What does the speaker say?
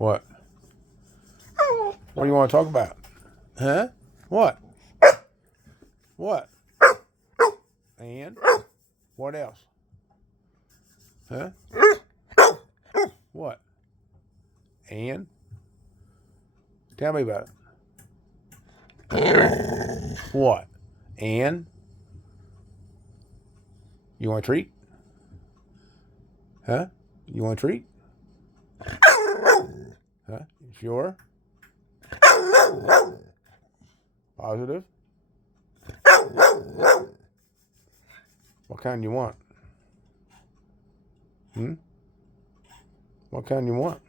What? What do you want to talk about? Huh? What? What? And? What else? Huh? What? And? Tell me about it. What? And? You want a treat? Huh? You want a treat? Huh? You sure? Positive? What kind you want? Hmm? What kind you want?